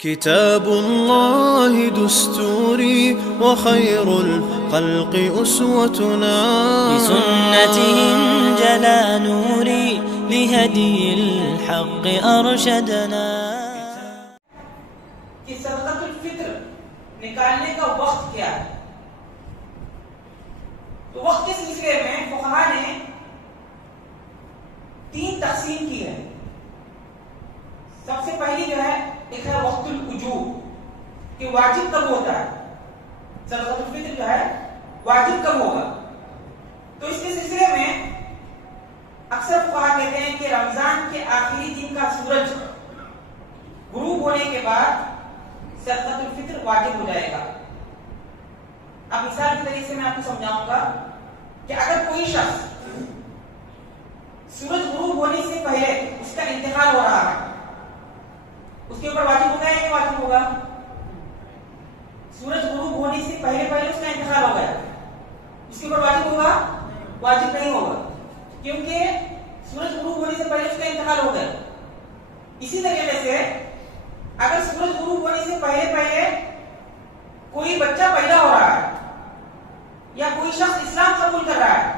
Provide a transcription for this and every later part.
كتاب الله دستوري وخير الخلق أسوتنا بسنته انجلى نوري لهدي الحق أرشدنا. کہ صدقۃ الفطر نکالنے کا وقت کیا ہے؟ تو وقت کے سلسلے میں فقہا نے 3 تقسیم کی ہے. سب سے پہلی جو ہے ایک ہے وقت الوجوب کہ واجب کب ہوتا ہے، صدقۃ الفطر جو ہے واجب کب ہوگا. تو اس کے سلسلے میں اکثر فقہا کہتے ہیں کہ رمضان کے آخری دن کا سورج غروب ہونے کے بعد صدقۃ الفطر واجب ہو جائے گا. اب مثال کے طریقے سے میں آپ کو سمجھاؤں گا کہ اگر کوئی شخص سورج غروب ہونے سے پہلے اس کا انتقال ہو رہا ہے، اس کے اوپر واجب ہوگا یا نہیں واجب ہوگا؟ سورج غروب ہونے سے پہلے اس کا انتقال ہو گیا، اس کے اوپر واجب ہوگا؟ واجب نہیں ہوگا، کیونکہ سورج غروب ہونے سے پہلے اس کا انتقال ہو گیا. اسی طریقے سے اگر سورج غروب ہونے سے پہلے کوئی بچہ پیدا ہو رہا ہے یا کوئی شخص اسلام قبول کر رہا ہے،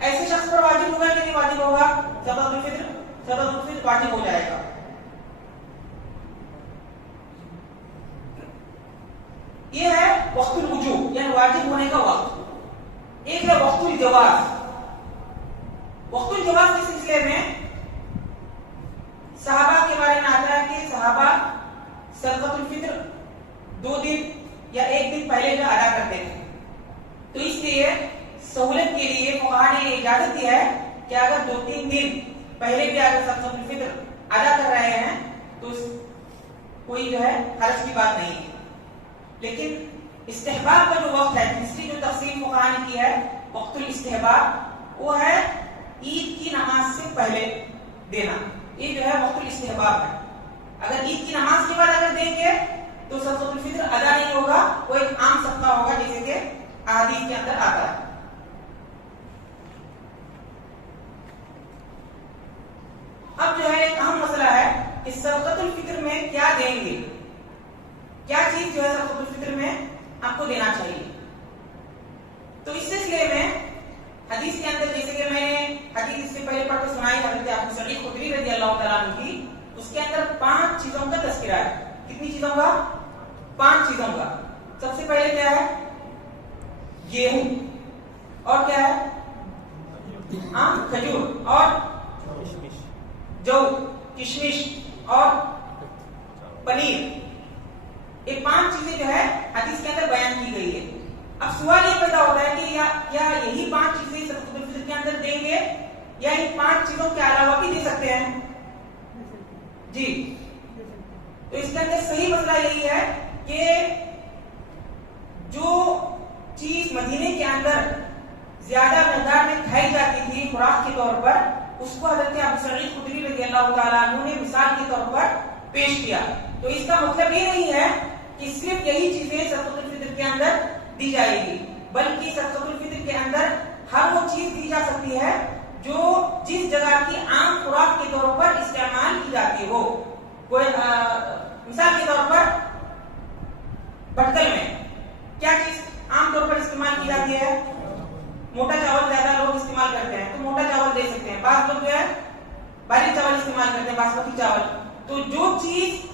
ایسے شخص پر واجب ہوگا کہ نہیں واجب ہوگا؟ صدقۃ الفطر واجب ہو جائے گا. یہ ہے وقت الوجوب یعنی واجب ہونے کا وقت. ایک ہے وقت الجواز. وقت الجواز کے سلسلے میں صحابہ کے بارے میں آتا ہے کہ صحابہ صدقۃ الفطر 2 دن یا 1 دن پہلے جو ادا کرتے تھے. تو اس لیے سہولت کے لیے فقہا نے اجازت دی ہے کہ اگر 2-3 دن پہلے بھی اگر صدقۃ الفطر ادا کر رہے ہیں تو کوئی جو ہے حرج کی بات نہیں ہے. لیکن استحباب کا جو وقت ہے، تیسری جو تقسیم فقہا نے کی ہے وقت الاستحباب، وہ ہے عید کی نماز سے پہلے دینا. یہ جو ہے وقت الاستحباب ہے. اگر عید کی نماز کے بعد اگر دیں گے تو صدقۃ الفطر ادا نہیں ہوگا، وہ ایک عام صدقہ ہوگا جیسے کہ احادیث کے اندر آتا ہے. اب جو ہے ایک اہم مسئلہ ہے کہ صدقۃ الفطر میں کیا دیں گے، کیا چیز جو ہے صدقۃ الفطر میں آپ کو دینا چاہیے. تو اس سلسلے میں حدیث کے اندر جیسے کہ میں نے حدیث اس سے پہلے پڑھ کے سنائی حضرت ابو سعید خدری رضی اللہ تعالیٰ عنہ کی، اس کے اندر 5 چیزوں کا تذکرہ ہے. کتنی چیزوں کا؟ 5 چیزوں کا. سب سے پہلے کیا ہے؟ گیہوں. اور کیا ہے؟ کھجور اور جو کشمش اور پنیر. یہ 5 چیزیں جو ہے حدیث کے اندر بیان کی گئی ہے. اب سوال یہ پیدا ہوتا ہے کہ کیا یہی 5 چیزیں صدقۃ الفطر کے اندر دیں گے یا ان 5 چیزوں کے علاوہ بھی دے سکتے ہیں؟ جی. تو اس کے اندر صحیح مسئلہ یہی ہے کہ جو چیز مدینے کے اندر زیادہ مقدار میں کھائی جاتی تھی خوراک کے طور پر، اس کو حضرت ابو سعید خدری رضی اللہ تعالیٰ عنہ نے مثال کے طور پر پیش کیا. تو اس کا مطلب یہ نہیں ہے کہ صرف یہی چیزیں صدقۃ الفطر کے اندر دی جائے گی، بلکہ صدقۃ الفطر کے اندر ہر وہ چیز دی جا سکتی ہے جو جس جگہ کی عام خوراک کے طور پر استعمال کی جاتی ہو. کوئی مثال کے طور پر بھٹکل میں کیا چیز عام طور پر استعمال کی جاتی ہے؟ موٹا چاول زیادہ لوگ استعمال کرتے ہیں تو موٹا چاول دے سکتے ہیں. بعض لوگ جو ہے باریک چاول استعمال کرتے ہیں، باسمتی چاول. تو جو چیز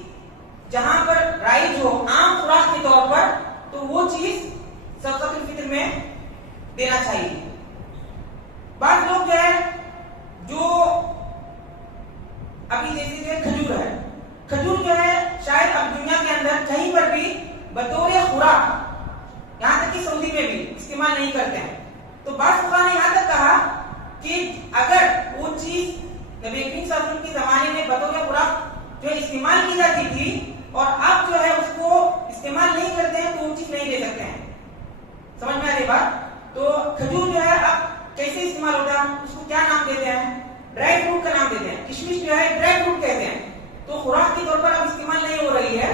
جہاں پر رائج ہو عام خوراک کے طور پر، تو وہ چیز صدقۃ الفطر میں دینا چاہیے. بعض لوگ جو ہے جو ابھی جیسے کہ کھجور ہے، کھجور جو ہے شاید اب دنیا کے اندر کہیں پر بھی بطور خوراک یہاں تک کہ سعودی میں بھی استعمال نہیں کرتے ہیں. تو بعض فقہا نے یہاں تک کہا کہ اگر وہ چیز نبی کریم صلی اللہ علیہ وسلم کے زمانے میں بطور خوراک جو استعمال کی جاتی تھی اور اب جو ہے اس کو استعمال نہیں کرتے ہیں تو وہ چیز نہیں دے سکتے ہیں. سمجھ میں آ رہی بات؟ تو کھجور جو ہے اب کیسے استعمال ہوتا ہے، اس کو کیا نام دیتے ہیں؟ ڈرائی فروٹ کا نام دیتے ہیں. کشمش جو ہے ڈرائی فروٹ کہتے ہیں. تو خوراک کے طور پر اب استعمال نہیں ہو رہی ہے.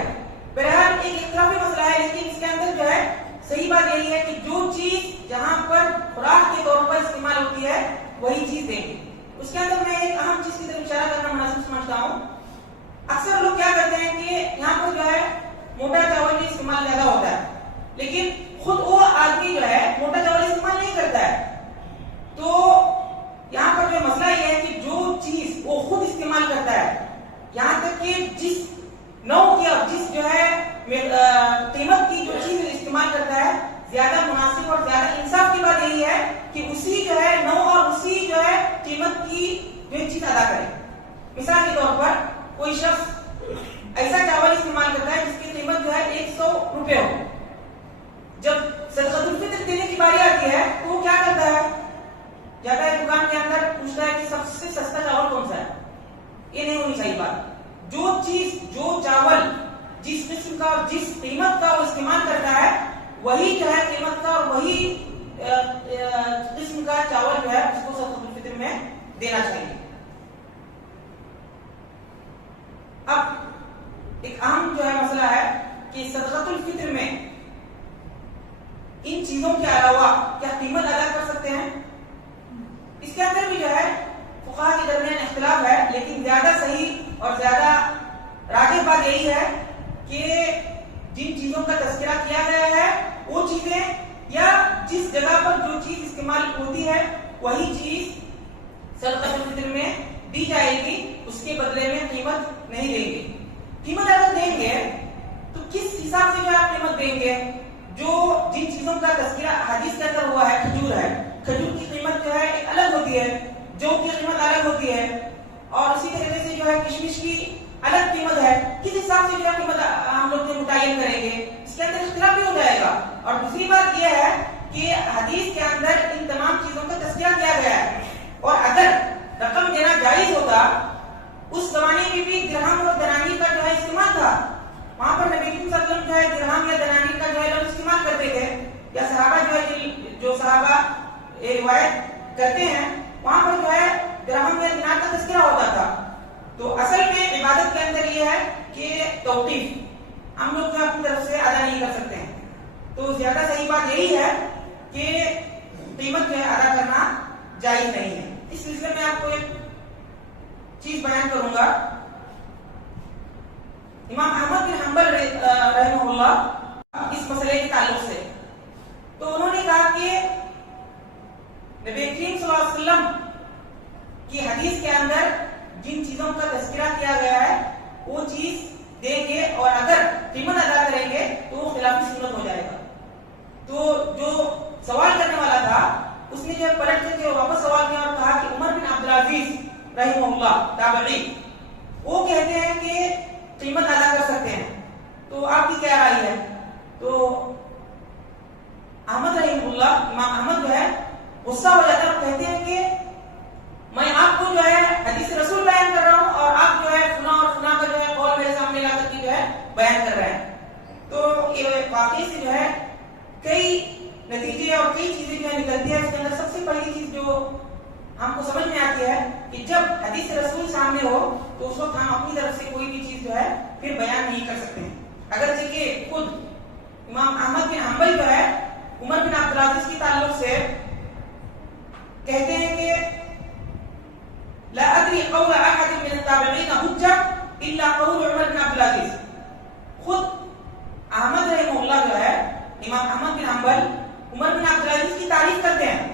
بہرحال ایک اختلافی مسئلہ ہے، لیکن اس کے اندر جو ہے صحیح بات یہی ہے کہ جو چیز جہاں پر خوراک کے طور پر استعمال ہوتی ہے وہی چیز دیں گے. اس کے اندر میں ایک اہم چیز کی طرف اشارہ کرنا مناسب سمجھتا ہوں. اکثر لوگ کیا کرتے ہیں کہ یہاں پر جو ہے موٹا چاول کا استعمال زیادہ ہوتا ہے، لیکن خود وہ آدمی جو ہے موٹا چاول استعمال نہیں کرتا ہے. تو یہاں پر جو مسئلہ یہ ہے کہ جو چیز وہ خود استعمال کرتا ہے، یہاں تک کہ جس نوع کی اور جس جو ہے قیمت کی جو چیز استعمال کرتا ہے، زیادہ مناسب اور زیادہ انصاف کی بات یہی ہے کہ اسی جو ہے نوع اور اسی جو ہے قیمت کی جو چیز ادا کرے. مثال کے طور پر کوئی شخص ایسا چاول استعمال کرتا ہے جس کی قیمت جو ہے 100 روپے ہو. جب صدقۃ الفطر دینے کی باری آتی ہے تو وہ کیا کرتا ہے؟ جاتا ہے دکان کے اندر، پوچھتا ہے کہ سب سے سستا چاول کون سا ہے. یہ نہیں ہونی چاہیے بات. جو چیز، جو چاول جس قسم کا اور جس قیمت کا وہ استعمال کرتا ہے، وہی جو ہے قیمت کا اور وہی قسم کا چاول جو ہے اس کو صدقۃ الفطر میں دینا چاہیے. اب ایک اہم جو ہے مسئلہ ہے کہ صدقۃ الفطر میں ان چیزوں کے علاوہ کیا قیمت ادا کر سکتے ہیں؟ اس کے اندر بھی جو ہے فقہاء کے درمیان اختلاف ہے، لیکن زیادہ صحیح اور زیادہ راجح بات یہی ہے کہ جن چیزوں کا تذکرہ کیا گیا ہے وہ چیزیں یا جس جگہ پر جو چیز استعمال ہوتی ہے وہی چیز صدقۃ الفطر میں دی جائے گی. اس کے بدلے میں قیمت نہیں دیں گے. قیمت اگر دیں گے تو کس حساب سے جو آپ قیمت دیں گے؟ جو جن چیزوں کا تذکرہ حدیث کے اندر ہوا ہے، کھجور ہے، کھجور کی قیمت جو ہے ایک الگ ہوتی ہے، جو کی قیمت الگ ہوتی ہے، اور اسی طریقے سے جو ہے کشمش کی الگ قیمت ہے. کس حساب سے جو ہے قیمت ہم لوگ جو متعین کریں گے؟ اس کے اندر اختلاف بھی ہو جائے گا. اور دوسری بات یہ ہے کہ حدیث کے اندر ان تمام چیزوں کا تذکرہ کیا گیا ہے، اور اگر رقم دینا جائز ہوتا، اس زمانے میں بھی درہم اور دنانیر کا جو ہے استعمال تھا. وہاں پر نبی صلی اللہ علیہ وسلم جو ہے درہم یا دنانیر کا جو ہے لوگ استعمال کرتے تھے، یا صحابہ جو ہے جو صحابہ روایت کرتے ہیں وہاں پر جو ہے درہم یا دینار کا تذکرہ ہوتا تھا. تو اصل میں عبادت کے اندر یہ ہے کہ توقیف ہم لوگ جو اپنی طرف سے ادا نہیں کر سکتے ہیں. تو زیادہ صحیح بات یہی ہے کہ قیمت جو ہے ادا کرنا جائز نہیں ہے. اس سلسلے میں آپ کو ایک چیز بیان کروں گا. امام احمد بن حنبل رحمہ اللہ اس مسئلے کے تعلق سے تو انہوں نے کہا کہ نبی کریم صلی اللہ علیہ وسلم کی حدیث کے اندر جن چیزوں کا تذکرہ کیا گیا ہے وہ چیز دیں گے، اور اگر قیمت ادا کریں گے تو وہ خلاف سنت ہو جائے گا. تو جو سوال کرنے والا تھا اس نے جو پلٹ کر کے واپس سوال کیا اور کہا کہ عمر بن عبدالعزیز رحمہ اللہ تابعی وہ کہتے ہیں کہ قیمت ادا کر سکتے ہیں. تو آپ کی کیا رائے ہے؟ تو احمد رحمہ اللہ، امام احمد جو ہے غصہ ہو جاتا ہے اور کہتے ہیں کہ میں آپ کو جو ہے حدیث رسول بیان کر رہا ہوں اور آپ جو ہے فنا اور فنا کا جو ہے قول میرے سامنے لا کر کے جو ہے بیان کر رہے ہیں. تو یہ واقعی سے جو ہے کئی نتیجے اور کئی چیزیں جو ہے نکلتی ہے. اس کے اندر سب سے پہلی چیز جو ہم کو سمجھ میں آتی ہے کہ جب حدیث رسول سامنے ہو تو اس وقت ہم اپنی طرف سے کوئی بھی چیز جو ہے پھر بیان نہیں کر سکتے ہیں. اگرچہ کہ خود امام احمد بن حنبل جو ہے عمر بن عبدالعزیز کی تعلق سے کہتے ہیں کہ لا ادری قول احد من التابعین حجہ الا قول عمر بن عبدالعزیز. خود احمد رحمہ اللہ جو ہے امام احمد بن حنبل عمر بن عبدالعزیز کی تعریف کرتے ہیں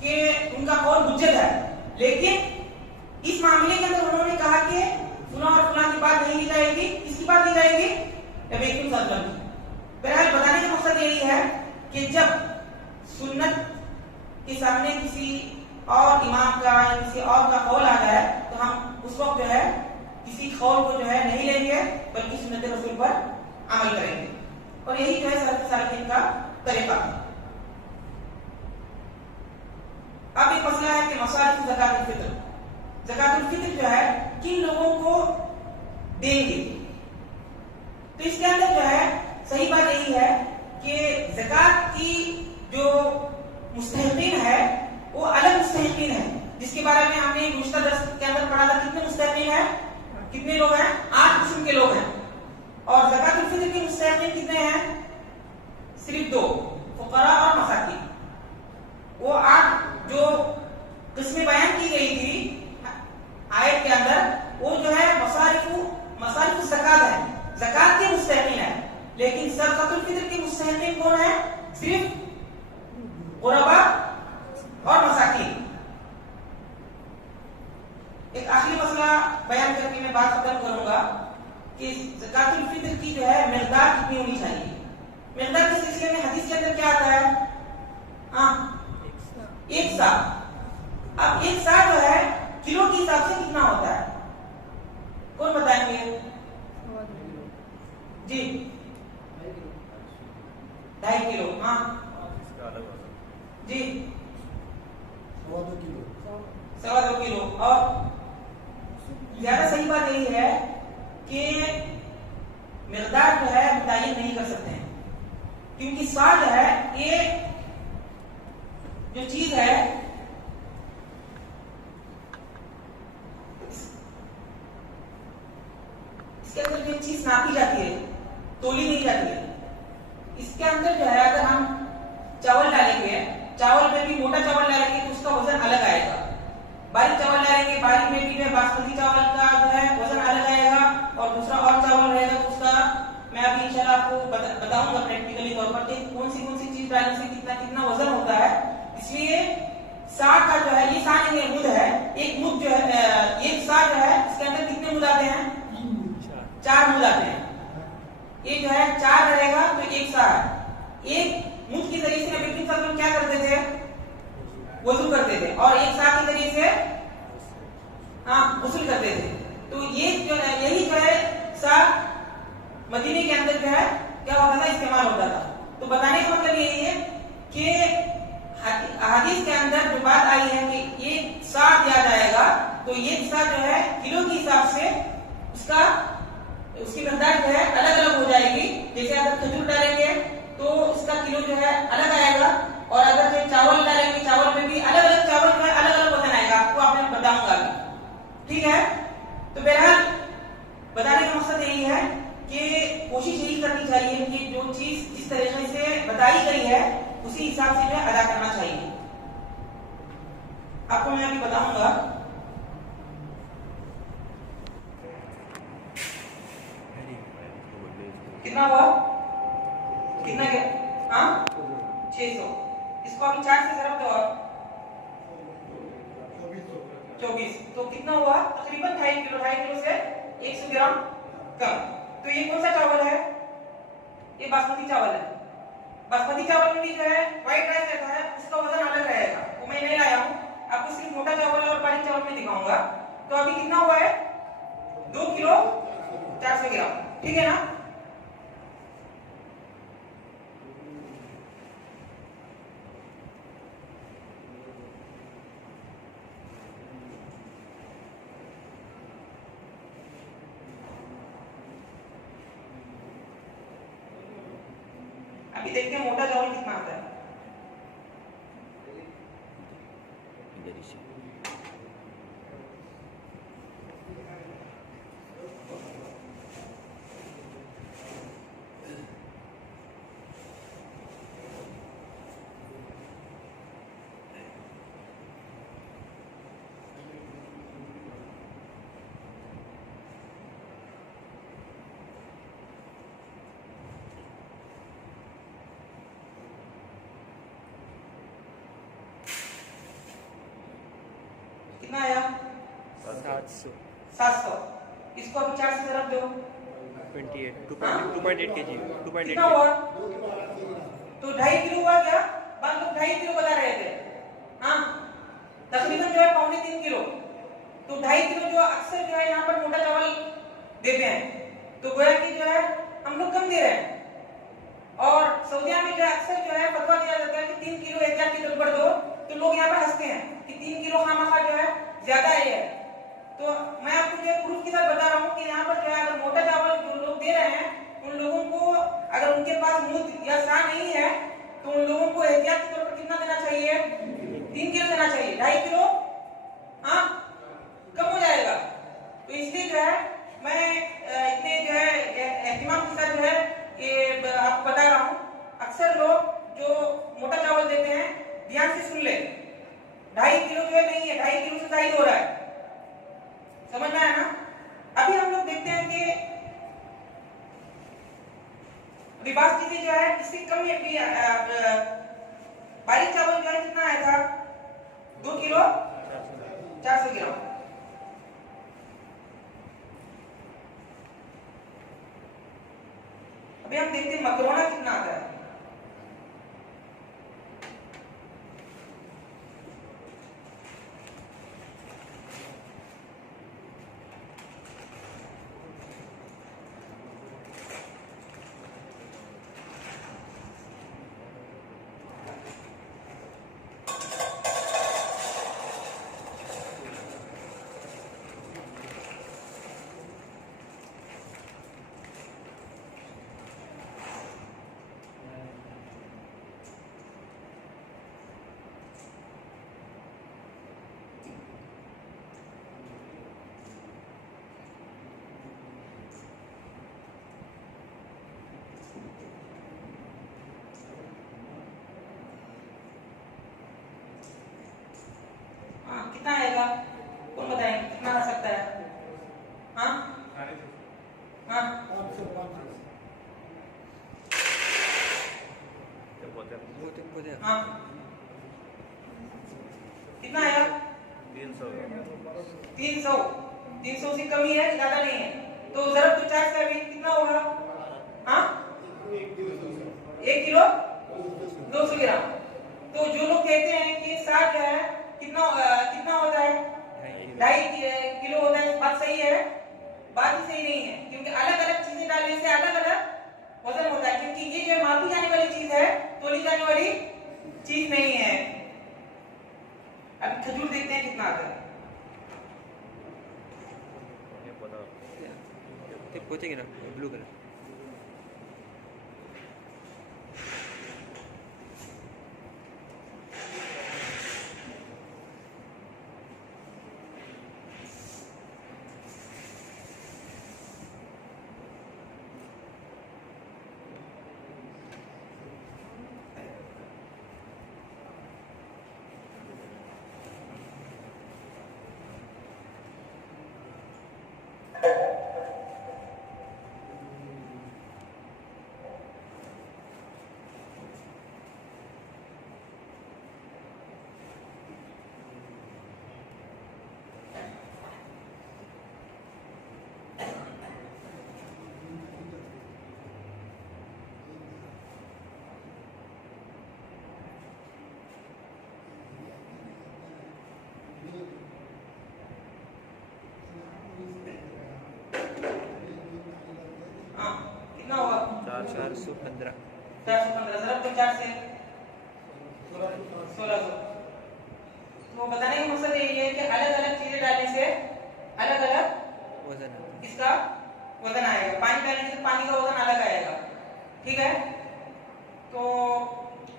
کہ ان کا قول حجت ہے، لیکن اس معاملے کے اندر انہوں نے کہا کہ فلاں اور فلاں کی بات نہیں لی جائے گی. کس کی بات لی جائے گی؟ نبی کریم صلی اللہ علیہ وسلم کی. بہرحال بتانے کا مقصد یہی ہے کہ جب سنت کے سامنے کسی اور امام کا یا کسی اور کا قول آ جائے تو ہم اس وقت جو ہے کسی قول کو جو ہے نہیں لیں گے بلکہ سنت رسول پر عمل کریں گے. اور یہی جو ہے سلف صالحین کا طریقہ. اب ایک مسئلہ ہے کہ مصارف زکات الفطر. زکات الفطر جو ہے کن لوگوں کو دیں گے؟ تو اس کے اندر جو ہے صحیح بات یہی ہے کہ زکات کی جو مستحقین ہے وہ الگ مستحقین ہیں، جس کے بارے میں ہم نے گزشتہ درس کے اندر پڑھا تھا. کتنے مستحقین ہیں؟ کتنے لوگ ہیں؟ 8 قسم کے لوگ ہیں. اور زکات الفطر کے مستحقین کتنے ہیں؟ صرف 2، فقراء اور مساکین. وہ 8 جو قسمیں بیان کی گئی تھی آیت کے اندر وہ جو ہے مصارف الزکات ہے، زکات کے مستحقین ہے. زکات الفطر کے مستحقین کون ہیں؟ صرف غربا اور مساکین. ایک آخری مسئلہ بیان کر کے میں بات ختم کروں گا کہ زکات الفطر کی جو ہے مقدار کتنی ہونی چاہیے. مقدار کے سلسلے میں حدیث کے اندر کیا آتا ہے؟ ایک سا. اب ایک سا جو ہے کلو کے حساب سے کتنا ہوتا ہے؟ کون بتائیں گے؟ جی 2.5 کلو. ہاں جی 2.25 کلو. اور زیادہ صحیح بات یہی ہے کہ مقدار جو ہے متعین نہیں کر سکتے ہیں، کیونکہ سواد جو ہے یہ جو چیز ہے اس کے اندر جو چیز ناپی جاتی ہے تولی نہیں جاتی ہے. اس کے اندر جو ہے اگر ہم چاول ڈالیں گے، چاول میں بھی موٹا چاول ڈالیں گے تو اس کا وزن الگ آئے گا. باریک چاول ڈالیں گے، باریک میں بھی جو ہے باسمتی چاول کا جو ہے وزن الگ آئے گا، اور دوسرا اور چاول رہے گا تو اس کا میں ابھی انشاءاللہ آپ کو بتاؤں گا پریکٹیکلی طور پر کہ کون سی چیز ڈالنے سے کتنا وزن ہوتا ہے. اس لیے سا کا جو ہے یہ سا نہیں مد ہے. ایک مد جو ہے ایک سا جو ہے اس کے اندر کتنے مد آتے ہیں؟ 4 مد آتے ہیں. یہ جو ہے 4 رہے گا تو ایک سا ہے. ایک مد کے ذریعے سے نبی کریم صلی اللہ علیہ وسلم کیا کرتے تھے؟ وضو کرتے تھے، اور ایک سا کے ذریعے سے غسل کرتے تھے. تو یہ جو ہے یہی جو ہے سا مدینے کے اندر جو ہے کیا ہوتا تھا؟ استعمال ہوتا تھا. تو بتانے کا مطلب یہی ہے کہ حدیث کے اندر جو بات آئی ہے کہ ایک سا دیا جائے گا تو ایک سا جو ہے کلو کے حساب سے اس کی مقدار جو ہے الگ الگ ہو جائے گی. جیسے اگر کھجور ڈالیں گے تو اس کا کلو جو ہے الگ آئے گا، اور اگر جو چاول ڈالیں گے چاول میں بھی الگ الگ چاول جو ہے الگ الگ وزن آئے گا. آپ کو میں بتاؤں گا ابھی. ٹھیک ہے؟ تو بہرحال بتانے کا مقصد یہی ہے کہ کوشش یہی کرنی چاہیے کہ جو چیز جس طریقے سے بتائی گئی ہے اسی حساب سے جو ہے ادا کرنا چاہیے. آپ کو میں ابھی بتاؤں گا. کتنا ہوا؟ کتنا گیا؟ 600. اس کو ابھی 4 سے ضرب دو اور 24 تو کتنا ہوا؟ تقریباً 2.5 کلو. 2.5 کلو سے 100 گرام کم. تو یہ کون سا چاول ہے؟ یہ باسمتی چاول ہے. باسمتی چاول میں بھی جو ہے وائٹ رائس رہتا ہے، اس کا وزن الگ رہے گا. وہ میں نہیں لایا ہوں، آپ کو صرف موٹا چاول اور باریک چاول میں دکھاؤں گا. تو ابھی کتنا ہوا ہے؟ 2 کلو 400 گرام. ٹھیک ہے نا؟ ابھی دیکھتے ہیں موٹا چاول کتنا آتا ہے. کتنا آیا؟ 700. اس کو ابھی 4 سے ضرب دو. 2.8 kg. کتنا ہوا؟ تو 2.5 کلو ہوا کیا؟ بعض لوگ 2.5 کلو بتا رہے تھے. تقریباً جو ہے 2.25 کلو. تو 2.5 کلو جو اکثر جو ہے یہاں پر موٹا چاول دیتے ہیں تو گویا کہ جو ہے ہم لوگ کم دے رہے ہیں. اور سعودیہ میں جو ہے اکثر جو ہے فتویٰ دیا جاتا ہے کہ 3 کلو احتیاط کے طور پر دو. تو لوگ یہاں پر ہنستے ہیں کہ 3 کلو خامخواہ جو ہے زیادہ ہے. تو میں آپ کو جو ہے پروف کے ساتھ بتا رہا ہوں کہ یہاں پر جو ہے اگر موٹا چاول جو لوگ دے رہے ہیں ان لوگوں کو اگر ان کے پاس مد یا سا نہیں ہے تو ان لوگوں کو احتیاط کے طور پر کتنا دینا چاہیے؟ 3 کلو دینا چاہیے. 2.5 کلو کم ہو جائے گا. تو اس لیے جو ہے میں اتنے جو ہے اہتمام کے ساتھ جو ہے کہ آپ کو بتا رہا ہوں. اکثر لوگ جو موٹا چاول دیتے ہیں دھیان سے سن لیں. 2.5 کلو جو ہے نہیں ہے، 2.5 کلو سے زائد ہو رہا ہے. سمجھ میں آیا نا؟ ابھی ہم لوگ دیکھتے ہیں کہ ابھی بعض چیزیں جو ہے اس سے کم میں بھی باریک چاول جو ہے کتنا آیا تھا 2 کلو 400 گرام. ابھی ہم دیکھتے ہیں مکرونا کتنا آتا ہے. کتنا آئے گا کون بتائیں کتنا آ سکتا ہے. ہاں ہاں ہاں کتنا آئے گا 300 سے کم ہی ہے زیادہ نہیں ہے. تو ضرب 50 کا بھی کتنا ہوگا. ہاں 1 کلو 200 گرام. تو جو لوگ کہتے ہیں کہ ساگ جو ہے کتنا ہوتا ہے 2.5 کلو ہوتا ہے, بات صحیح ہے. بات ہی صحیح نہیں ہے کیونکہ الگ الگ چیزیں ڈالنے سے الگ الگ وزن ہوتا ہے. کیونکہ یہ جو ماپی جانے والی چیز ہے تولی جانے والی چیز نہیں ہے. اب کھجور دیکھتے ہیں کتنا آتا ہے. بلو کلر کتنا ہوگا 415 ضرب 50 سے 1600. تو بتانے کا مقصد یہ ہے کہ الگ الگ چیزیں ڈالنے سے الگ الگ وزن اس کا وزن آئے گا. پانی ڈالنے سے پانی کا وزن الگ آئے گا. ٹھیک ہے. تو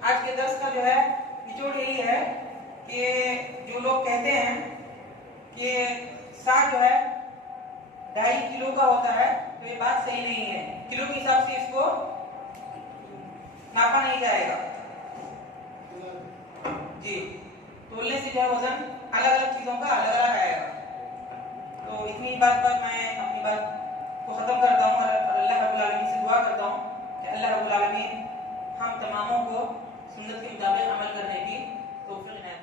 آج کے درس کا جو ہے نچوڑ یہی ہے کہ جو لوگ کہتے ہیں کہ ساگ جو ہے 2.5 کلو کا ہوتا ہے تو یہ بات صحیح نہیں ہے. کلو کے حساب سے اس کو ناپا نہیں جائے گا. جی تولنے سے جو ہے وزن الگ الگ چیزوں کا الگ الگ آئے گا. تو اتنی بات پر میں اپنی بات کو ختم کرتا ہوں اور اللہ رب العالمین سے دعا کرتا ہوں کہ اللہ رب العالمین ہم تماموں کو سنت کے مطابق عمل کرنے کی توفیق عنایت